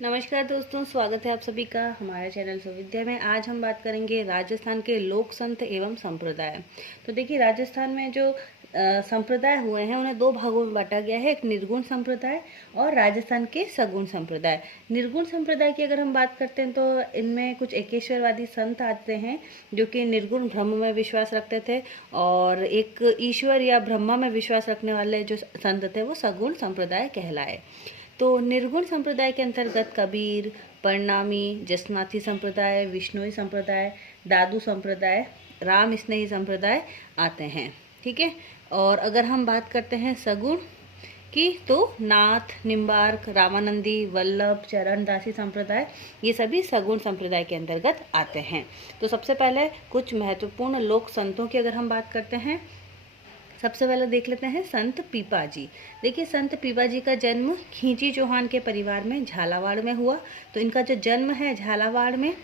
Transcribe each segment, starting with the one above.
नमस्कार दोस्तों, स्वागत है आप सभी का हमारे चैनल सुविद्या में। आज हम बात करेंगे राजस्थान के लोक संत एवं संप्रदाय। तो देखिए, राजस्थान में जो संप्रदाय हुए हैं उन्हें दो भागों में बांटा गया है, एक निर्गुण संप्रदाय और राजस्थान के सगुण संप्रदाय। निर्गुण संप्रदाय की अगर हम बात करते हैं तो इनमें कुछ एकेश्वरवादी संत आते हैं जो कि निर्गुण ब्रह्म में विश्वास रखते थे, और एक ईश्वर या ब्रह्मा में विश्वास रखने वाले जो संत थे वो सगुण संप्रदाय कहलाए। तो निर्गुण संप्रदाय के अंतर्गत कबीर, परिणामी, जसनाथी संप्रदाय, विष्णुई संप्रदाय, दादू संप्रदाय, राम स्नेही संप्रदाय आते हैं। ठीक है। और अगर हम बात करते हैं सगुण की तो नाथ, निम्बार्क, रामानंदी, वल्लभ, चरणदासी संप्रदाय, ये सभी सगुण संप्रदाय के अंतर्गत आते हैं। तो सबसे पहले कुछ महत्वपूर्ण लोक संतों की अगर हम बात करते हैं, सबसे पहले देख लेते हैं संत पीपाजी। देखिए, संत पीपाजी का जन्म खींची चौहान के परिवार में झालावाड़ में हुआ। तो इनका जो जन्म है झालावाड़ में,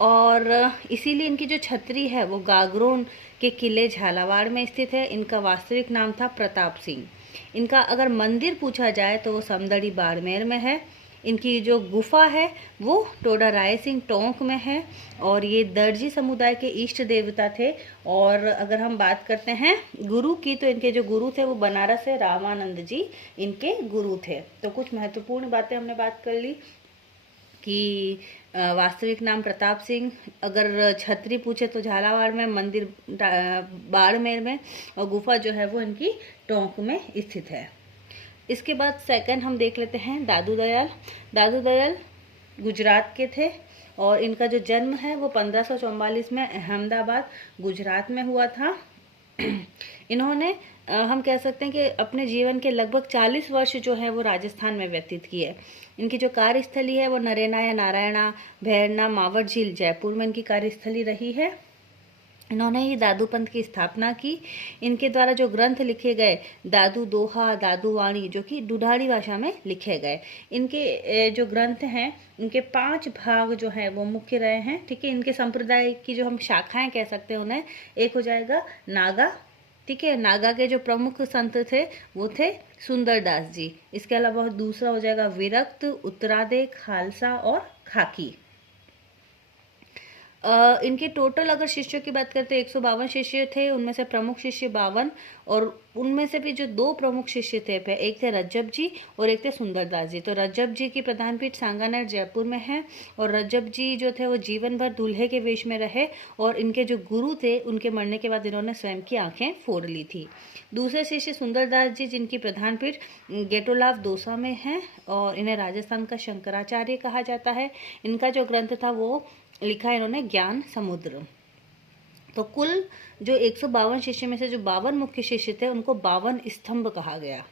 और इसीलिए इनकी जो छतरी है वो गागरोन के किले झालावाड़ में स्थित है। इनका वास्तविक नाम था प्रताप सिंह। इनका अगर मंदिर पूछा जाए तो वो समदड़ी बाड़मेर में है। इनकी जो गुफा है वो टोडा राय सिंह टोंक में है, और ये दर्जी समुदाय के इष्ट देवता थे। और अगर हम बात करते हैं गुरु की, तो इनके जो गुरु थे वो बनारस से रामानंद जी इनके गुरु थे। तो कुछ महत्वपूर्ण बातें हमने बात कर ली कि वास्तविक नाम प्रताप सिंह, अगर छतरी पूछे तो झालावाड़ में, मंदिर बाड़मेर में, और गुफा जो है वो इनकी टोंक में स्थित है। इसके बाद सेकंड हम देख लेते हैं दादू दयाल। दादू दयाल गुजरात के थे, और इनका जो जन्म है वो 1544 में अहमदाबाद गुजरात में हुआ था। इन्होंने हम कह सकते हैं कि अपने जीवन के लगभग 40 वर्ष जो है वो राजस्थान में व्यतीत किए। इनकी जो कार्यस्थली है वो नरेना या नारायणा, भैरना, मावट झील, जयपुर में इनकी कार्यस्थली रही है। इन्होंने ही दादू पंथ की स्थापना की। इनके द्वारा जो ग्रंथ लिखे गए, दादू दोहा, दादू वाणी, जो कि दुधाड़ी भाषा में लिखे गए। इनके जो ग्रंथ हैं इनके 5 भाग जो हैं वो मुख्य रहे हैं। ठीक है। इनके संप्रदाय की जो हम शाखाएं कह सकते हैं उन्हें, एक हो जाएगा नागा। ठीक है। नागा के जो प्रमुख संत थे वो थे सुंदरदास जी। इसके अलावा दूसरा हो जाएगा विरक्त, उत्तरादे, खालसा और खाकी। इनके टोटल अगर शिष्यों की बात करते हैं 152 शिष्य थे, उनमें से प्रमुख शिष्य 52, और उनमें से भी जो 2 प्रमुख शिष्य थे, एक थे रज्जब जी और एक थे सुंदरदास जी। तो रज्जब जी की प्रधान पीठ सांगानेर जयपुर में है, और रज्जब जी जो थे वो जीवन भर दूल्हे के वेश में रहे, और इनके जो गुरु थे उनके मरने के बाद इन्होंने स्वयं की आंखें फोड़ ली थी। दूसरे शिष्य सुंदरदास जी, जिनकी प्रधान पीठ गेटोलाव दौसा में है, और इन्हें राजस्थान का शंकराचार्य कहा जाता है। इनका जो ग्रंथ था वो लिखा है इन्होंने ज्ञान समुद्र। तो कुल जो 152 शिष्य में से जो 52 मुख्य शिष्य थे उनको 52 स्तंभ कहा गया।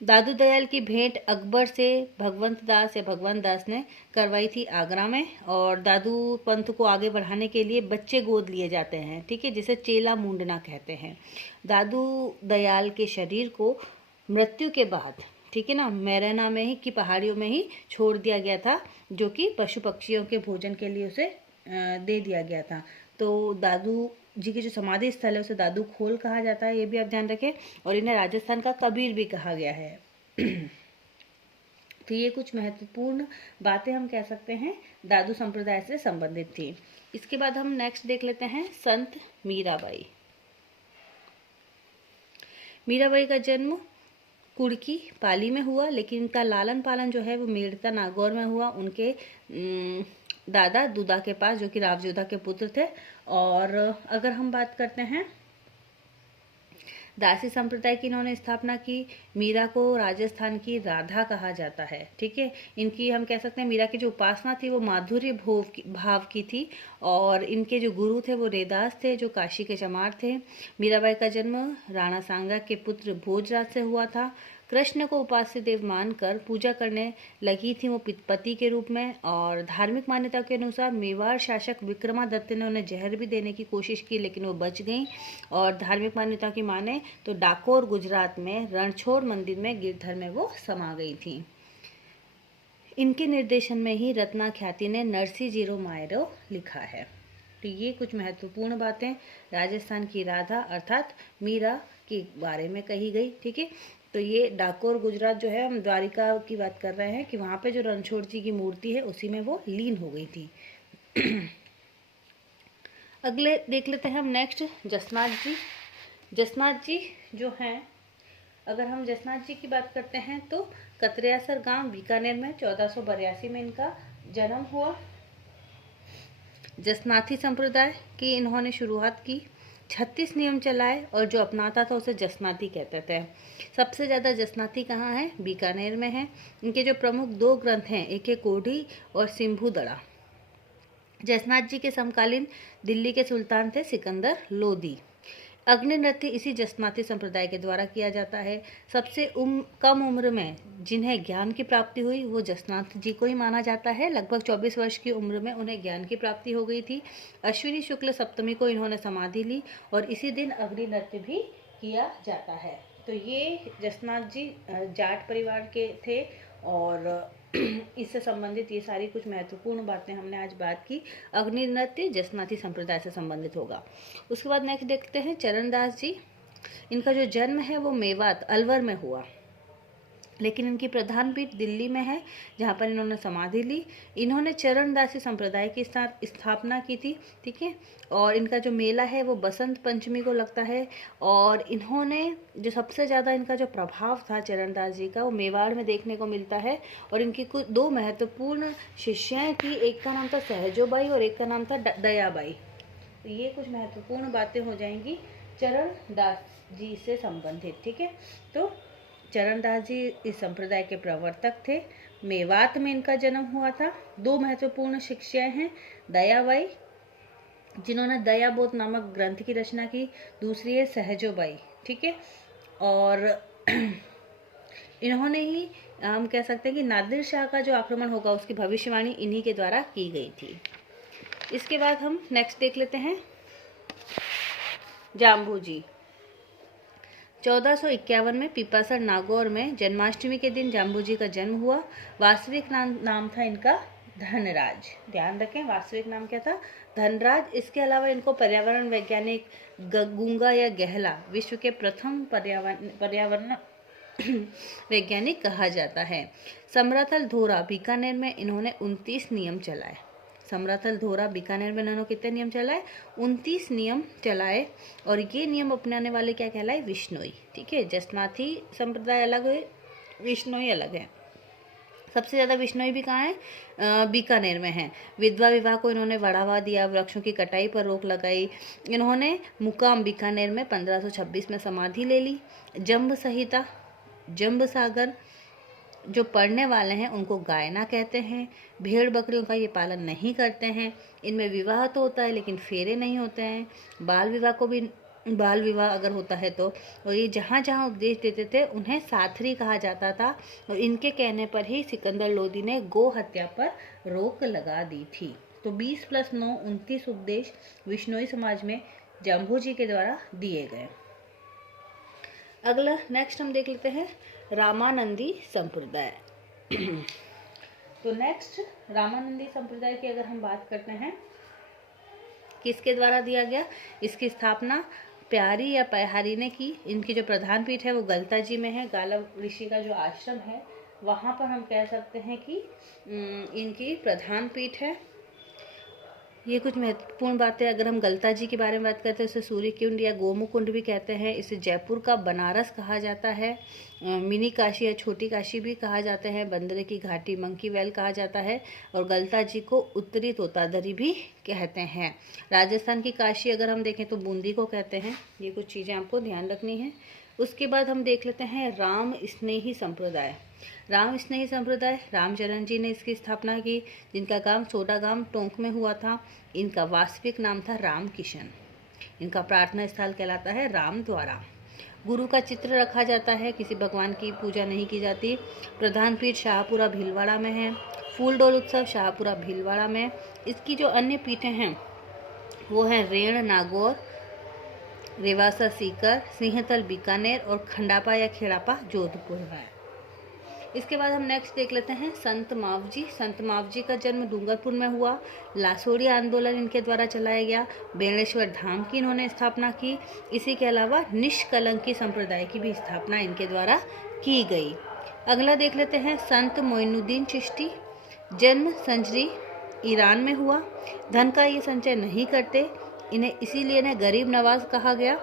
दादू दयाल की भेंट अकबर से भगवंत दास या भगवान दास ने करवाई थी आगरा में, और दादू पंथ को आगे बढ़ाने के लिए बच्चे गोद लिए जाते हैं। ठीक है, जिसे चेला मुंडना कहते हैं। दादू दयाल के शरीर को मृत्यु के बाद, ठीक है ना, मैरना में ही की पहाड़ियों में ही छोड़ दिया गया था, जो कि पशु पक्षियों के भोजन के लिए उसे दे दिया गया था। तो दादू जी की जो समाधि स्थल है उसे दादू खोल कहा जाता है, ये भी आप ध्यान रखें। और इन्हें राजस्थान का कबीर भी कहा गया है। तो ये कुछ महत्वपूर्ण बातें हम कह सकते हैं दादू संप्रदाय से संबंधित थी। इसके बाद हम नेक्स्ट देख लेते हैं संत मीराबाई। मीराबाई का जन्म कुड़की पाली में हुआ, लेकिन इनका लालन पालन जो है वो मेड़ता नागौर में हुआ, उनके दादा दूदा के पास, जो कि रावजोधा के पुत्र थे। और अगर हम बात करते हैं दासी संप्रदाय की, इन्होंने स्थापना की। मीरा को राजस्थान की राधा कहा जाता है। ठीक है। इनकी हम कह सकते हैं मीरा की जो उपासना थी वो माधुर्य भाव की थी, और इनके जो गुरु थे वो रेदास थे, जो काशी के चमार थे। मीराबाई का जन्म राणा सांगा के पुत्र भोजराज से हुआ था। कृष्ण को उपास्य देव मानकर पूजा करने लगी थी वो पति के रूप में। और धार्मिक मान्यता के अनुसार मेवाड़ शासक विक्रमादित्य ने उन्हें जहर भी देने की कोशिश की, लेकिन वो बच गईं। और धार्मिक मान्यता की माने तो डाकोर गुजरात में रणछोड़ मंदिर में गिरधर में वो समा गई थी। इनके निर्देशन में ही रत्ना ख्याति ने नरसी जीरो मायरो लिखा है। तो ये कुछ महत्वपूर्ण बातें राजस्थान की राधा अर्थात मीरा के बारे में कही गई। ठीक है। तो ये डाकोर गुजरात जो है, हम द्वारिका की बात कर रहे हैं कि वहाँ पे जो रणछोड़ जी की मूर्ति है उसी में वो लीन हो गई थी। अगले देख लेते हैं हम नेक्स्ट जसनाथ जी। जसनाथ जी जो हैं, अगर हम जसनाथ जी की बात करते हैं तो कतरियासर गांव बीकानेर में 1482 में इनका जन्म हुआ। जसनाथी संप्रदाय की इन्होंने शुरुआत की, 36 नियम चलाए और जो अपनाता था उसे जसनाती कहते थे। सबसे ज़्यादा जसनाती कहाँ है? बीकानेर में है। इनके जो प्रमुख 2 ग्रंथ हैं, एक है कोढ़ी और सिंभुदड़ा। जसनाथ जी के समकालीन दिल्ली के सुल्तान थे सिकंदर लोदी। अग्नि नृत्य इसी जसनाती संप्रदाय के द्वारा किया जाता है। सबसे कम उम्र में जिन्हें ज्ञान की प्राप्ति हुई वो जसनाथ जी को ही माना जाता है। लगभग 24 वर्ष की उम्र में उन्हें ज्ञान की प्राप्ति हो गई थी। अश्विनी शुक्ल सप्तमी को इन्होंने समाधि ली और इसी दिन अग्नि नृत्य भी किया जाता है। तो ये जसनाथ जी जाट परिवार के थे और इससे संबंधित ये सारी कुछ महत्वपूर्ण बातें हमने आज बात की। अग्नि नृत्य जसनाती संप्रदाय से संबंधित होगा। उसके बाद नेक्स्ट देखते हैं चरणदास जी। इनका जो जन्म है वो मेवात अलवर में हुआ, लेकिन इनकी प्रधान पीठ दिल्ली में है जहाँ पर इन्होंने समाधि ली। इन्होंने चरणदासी संप्रदाय की स्थापना की थी, ठीक है। और इनका जो मेला है वो बसंत पंचमी को लगता है। और इन्होंने जो सबसे ज़्यादा इनका जो प्रभाव था चरणदास जी का वो मेवाड़ में देखने को मिलता है। और इनकी कुछ 2 महत्वपूर्ण शिष्याएँ थी, एक का नाम था सहजोबाई और एक का नाम था दयाबाई। तो ये कुछ महत्वपूर्ण बातें हो जाएंगी चरणदास जी से संबंधित, ठीक है। तो चरणदास जी इस संप्रदाय के प्रवर्तक थे। मेवात में इनका जन्म हुआ था। 2 महत्वपूर्ण शिष्याएं हैं, दयाबाई जिन्होंने दयाबोध नामक ग्रंथ की रचना की, दूसरी है सहजोबाई, ठीक है। और इन्होंने ही हम कह सकते हैं कि नादिर शाह का जो आक्रमण होगा उसकी भविष्यवाणी इन्हीं के द्वारा की गई थी। इसके बाद हम नेक्स्ट देख लेते हैं जाम्बू जी। 1451 में पीपासर नागौर में जन्माष्टमी के दिन जाम्बू जी का जन्म हुआ। वास्तविक नाम था इनका धनराज। ध्यान रखें, वास्तविक नाम क्या था? धनराज। इसके अलावा इनको पर्यावरण वैज्ञानिक गूंगा या गहला विश्व के प्रथम पर्यावरण वैज्ञानिक कहा जाता है। समराथल धोरा बीकानेर में इन्होंने 29 नियम चलाए। समराथल धोरा बीकानेर में इन्होंने कितने नियम चलाए? 29 नियम चलाए। और ये नियम अपनाने वाले क्या कहलाए? विश्नोई, ठीक है। जसनाथी संप्रदाय अलग है, विश्नोई अलग है। सबसे ज़्यादा विश्नोई भी कहाँ है? बीकानेर में है। विधवा विवाह को इन्होंने बढ़ावा दिया, वृक्षों की कटाई पर रोक लगाई। इन्होंने मुकाम बीकानेर में 1526 में समाधि ले ली। जंब संहिता, जंब सागर जो पढ़ने वाले हैं उनको गायना कहते हैं। भेड़ बकरियों का ये पालन नहीं करते हैं। इनमें विवाह तो होता है लेकिन फेरे नहीं होते हैं। बाल विवाह अगर होता है तो, और ये जहाँ जहाँ उपदेश देते थे उन्हें साथरी कहा जाता था। और इनके कहने पर ही सिकंदर लोदी ने गो हत्या पर रोक लगा दी थी। तो 20 + 9 29 उपदेश विश्नोई समाज में जाम्बू जी के द्वारा दिए गए। अगला नेक्स्ट हम देख लेते हैं रामानंदी संप्रदाय। तो नेक्स्ट रामानंदी संप्रदाय की अगर हम बात करते हैं, किसके द्वारा दिया गया? इसकी स्थापना प्यारी या पहारी ने की। इनकी जो प्रधान पीठ है वो गलता जी में है। गालव ऋषि का जो आश्रम है वहाँ पर हम कह सकते हैं कि इनकी प्रधान पीठ है। ये कुछ महत्वपूर्ण बातें अगर हम गलता जी के बारे में बात करते हैं, इसे सूर्य कुंड या गोमुकुंड भी कहते हैं। इसे जयपुर का बनारस कहा जाता है। मिनी काशी या छोटी काशी भी कहा जाता है। बंदरे की घाटी मंकी वैल कहा जाता है। और गलता जी को उत्तरी तोतादरी भी कहते हैं। राजस्थान की काशी अगर हम देखें तो बूंदी को कहते हैं। ये कुछ चीज़ें आपको ध्यान रखनी है। उसके बाद हम देख लेते हैं राम स्नेही संप्रदाय। राम स्नेही संप्रदाय रामचरण जी ने इसकी स्थापना की, जिनका गांव सोडागाम टोंक में हुआ था। इनका वास्तविक नाम था राम किशन। इनका प्रार्थना स्थल कहलाता है राम द्वारा। गुरु का चित्र रखा जाता है, किसी भगवान की पूजा नहीं की जाती। प्रधान पीठ शाहपुरा भीलवाड़ा में है। फूल डोल उत्सव शाहपुरा भीलवाड़ा में। इसकी जो अन्य पीठें हैं वो हैं रेण नागौर, रेवासा सीकर, सिंहतल बीकानेर और खंडापा या खेड़ापा जोधपुर है। इसके बाद हम नेक्स्ट देख लेते हैं संत मावजी। संत मावजी का जन्म डूंगरपुर में हुआ। लासोड़ी आंदोलन इनके द्वारा चलाया गया। बेणेश्वर धाम की इन्होंने स्थापना की। इसी के अलावा निष्कलंकी संप्रदाय की भी स्थापना इनके द्वारा की गई। अगला देख लेते हैं संत मोइनुद्दीन चिश्ती। जन्म संजरी ईरान में हुआ। धन का ये संचय नहीं करते, इसीलिए इन्हें गरीब नवाज कहा गया।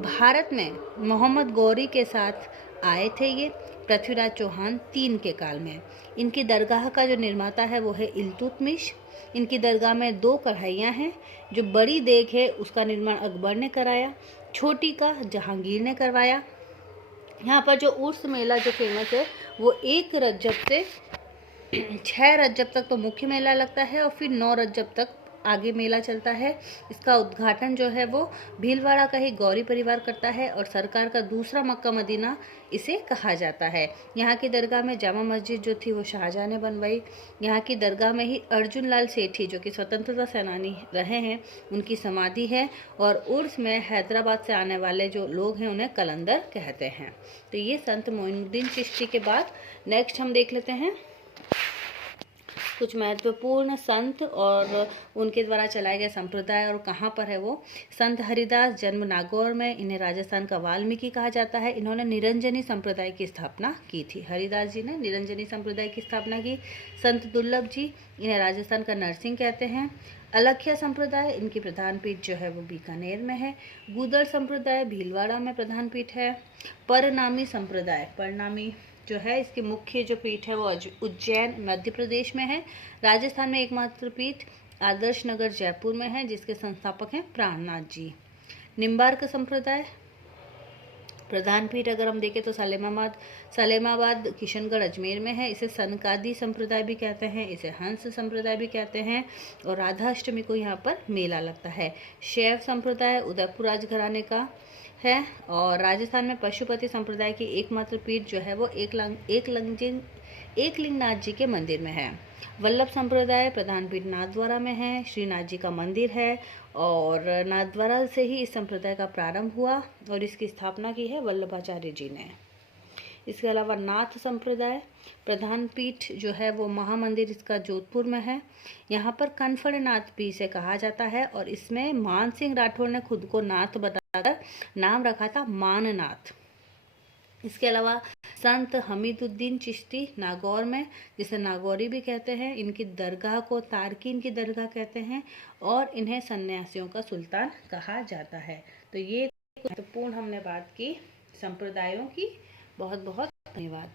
भारत में मोहम्मद गौरी के साथ आए थे ये पृथ्वीराज चौहान 3 के काल में। इनकी दरगाह का जो निर्माता है वो है इल्तुतमिश। इनकी दरगाह में 2 कढ़ाइयाँ हैं। जो बड़ी देग है उसका निर्माण अकबर ने कराया, छोटी का जहांगीर ने करवाया। यहाँ पर जो उर्स मेला जो फेमस है वो 1 रजब से 6 रजब तक तो मुख्य मेला लगता है और फिर 9 रजब तक आगे मेला चलता है। इसका उद्घाटन जो है वो भीलवाड़ा का ही गौरी परिवार करता है और सरकार का दूसरा मक्का मदीना इसे कहा जाता है। यहाँ की दरगाह में जामा मस्जिद जो थी वो शाहजहाँ ने बनवाई। यहाँ की दरगाह में ही अर्जुन लाल सेठी जो कि स्वतंत्रता सेनानी रहे हैं उनकी समाधि है। और उर्स में हैदराबाद से आने वाले जो लोग हैं उन्हें कलंदर कहते हैं। तो ये संत मोइनुद्दीन चिश्ती के बाद नेक्स्ट हम देख लेते हैं कुछ महत्वपूर्ण संत और उनके द्वारा चलाए गए संप्रदाय और कहाँ पर है वो। संत हरिदास जन्म नागौर में, इन्हें राजस्थान का वाल्मीकि कहा जाता है। इन्होंने निरंजनी संप्रदाय की स्थापना की थी। हरिदास जी ने निरंजनी संप्रदाय की स्थापना की। संत दुर्लभ जी, इन्हें राजस्थान का नरसिंह कहते हैं। अलख्या संप्रदाय, इनकी प्रधान पीठ जो है वो बीकानेर में है। गुदर संप्रदाय भीलवाड़ा में प्रधान पीठ है। परनामी संप्रदाय, परनामी जो है इसकी मुख्य जो पीठ है वो उज्जैन मध्य प्रदेश में है। राजस्थान में एकमात्र पीठ आदर्श नगर जयपुर में है जिसके संस्थापक हैं प्राणनाथ जी। निम्बार्क संप्रदाय प्रधान पीठ अगर हम देखें तो सलेमाबाद किशनगढ़ अजमेर में है। इसे सनकादी संप्रदाय भी कहते हैं, इसे हंस संप्रदाय भी कहते हैं और राधाअष्टमी को यहाँ पर मेला लगता है। शैव संप्रदाय उदयपुर राजघराने का है और राजस्थान में पशुपति संप्रदाय की एकमात्र पीठ जो है वो एकलिंगनाथ जी के मंदिर में है। वल्लभ संप्रदाय प्रधान पीठ नाथद्वारा में है। श्रीनाथ जी का मंदिर है और नाथद्वारा से ही इस संप्रदाय का प्रारंभ हुआ और इसकी स्थापना की है वल्लभाचार्य जी ने। इसके अलावा नाथ संप्रदाय प्रधान पीठ जो है वो महामंदिर इसका जोधपुर में है। यहाँ पर कनफड़नाथ भी इसे कहा जाता है और इसमें मान सिंह राठौर ने खुद को नाथ बताकर नाम रखा था माननाथ। इसके अलावा संत हमीदुद्दीन चिश्ती नागौर में, जिसे नागौरी भी कहते हैं, इनकी दरगाह को तारकीन की दरगाह कहते हैं और इन्हें सन्यासियों का सुल्तान कहा जाता है। तो ये महत्वपूर्ण हमने बात की संप्रदायों की। बहुत बहुत धन्यवाद।